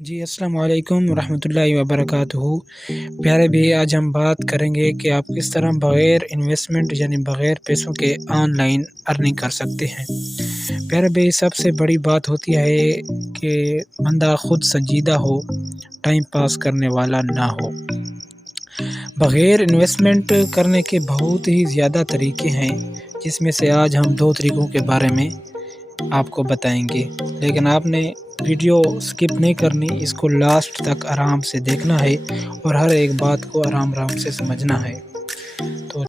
जी, अस्सलाम वालेकुम रहमतुल्लाहि व बरकातुहू। प्यारे भी आज हम बात करेंगे कि आप किस तरह बग़ैर इन्वेस्टमेंट यानी बग़ैर पैसों के ऑनलाइन अर्निंग कर सकते हैं। प्यारे भी सबसे बड़ी बात होती है कि बंदा खुद संजीदा हो, टाइम पास करने वाला ना हो। बग़ैर इन्वेस्टमेंट करने के बहुत ही ज़्यादा तरीके हैं, जिसमें से आज हम 2 तरीकों के बारे में आपको बताएंगे। लेकिन आपने वीडियो स्किप नहीं करनी, इसको लास्ट तक आराम से देखना है और हर एक बात को आराम आराम से समझना है। तो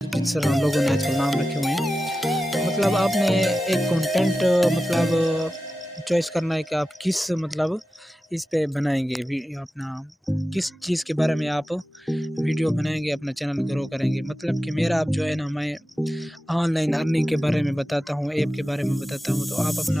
जिस तरह लोगों ने आजकल नाम रखे हुए हैं, तो मतलब आपने एक कंटेंट चॉइस करना है कि आप किस इस पे बनाएंगे वीडियो, अपना किस चीज़ के बारे में आप वीडियो बनाएंगे, अपना चैनल ग्रो करेंगे। मतलब कि मेरा आप जो है ना, मैं ऑनलाइन अर्निंग के बारे में बताता हूँ, ऐप के बारे में बताता हूँ, तो आप अपना